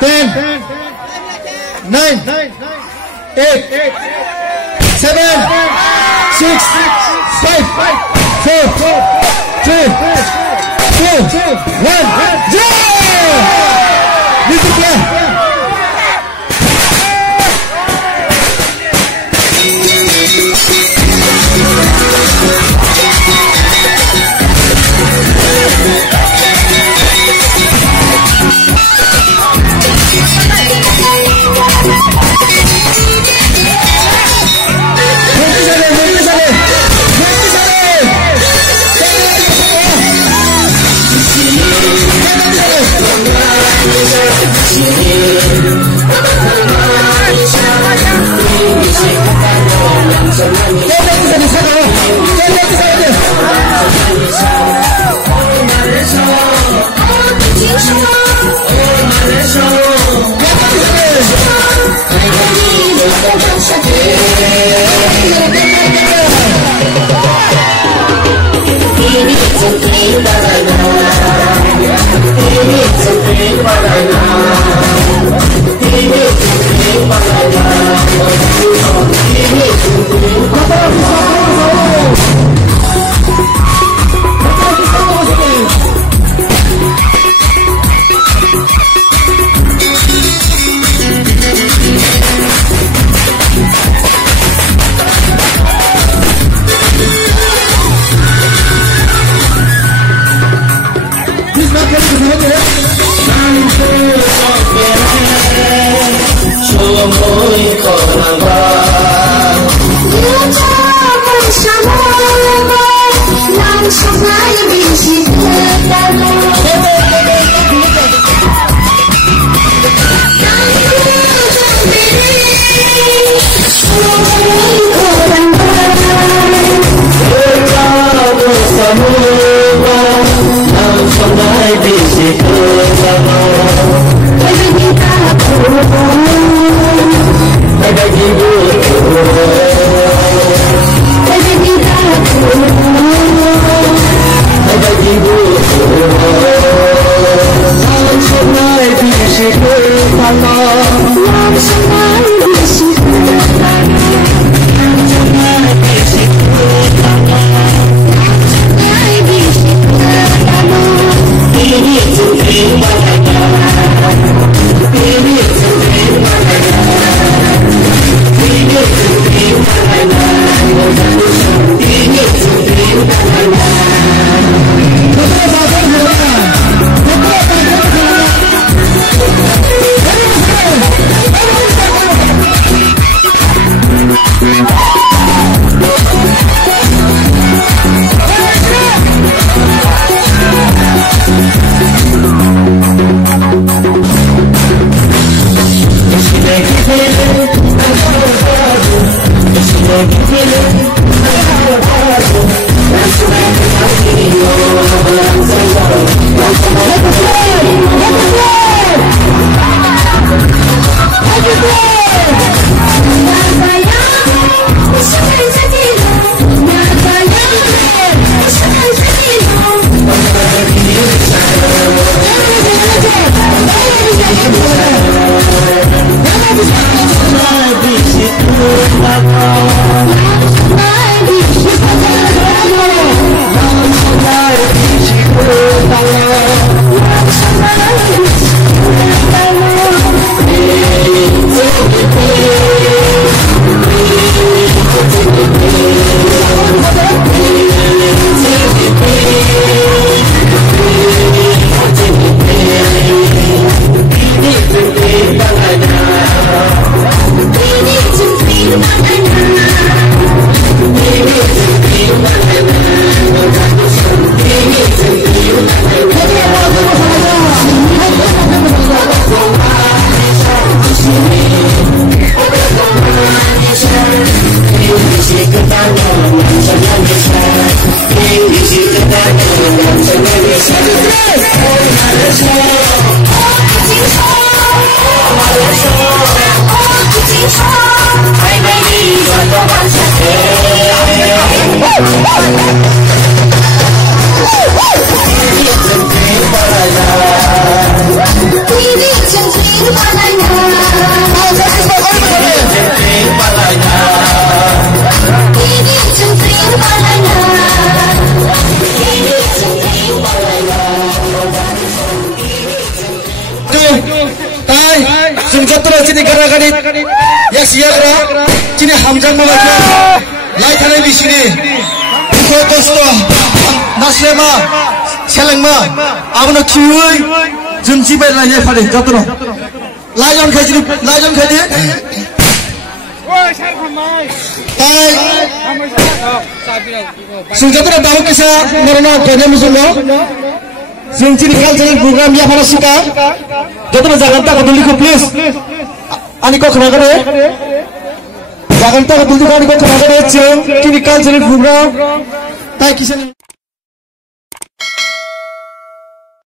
10, 9, 8, 7, 6, 5, 4, 3, 2, 1, Disipline! जत्रो चिनि गारागारि यासियाग्रा चिनि हामजां माबाखौ लाइथानाय बिसिनि दुखु कष्ट नास्लेमा सेलेंमा आबनो खिउै जोंसि बायलाय फादे जत्रो लाइजन खायदि जों जत्रो दाउ किसा मरना गने मुसुलो जों चिनि कालचारेल प्रोग्राम या फारा सिका जत्रो जागन्ता गदुलिखौ प्लिज आनि को खनागरे जागन्ता गदुलिखौ आनि को खनागरे जों चिनि कालचारेल प्रोग्राम ताइ किसा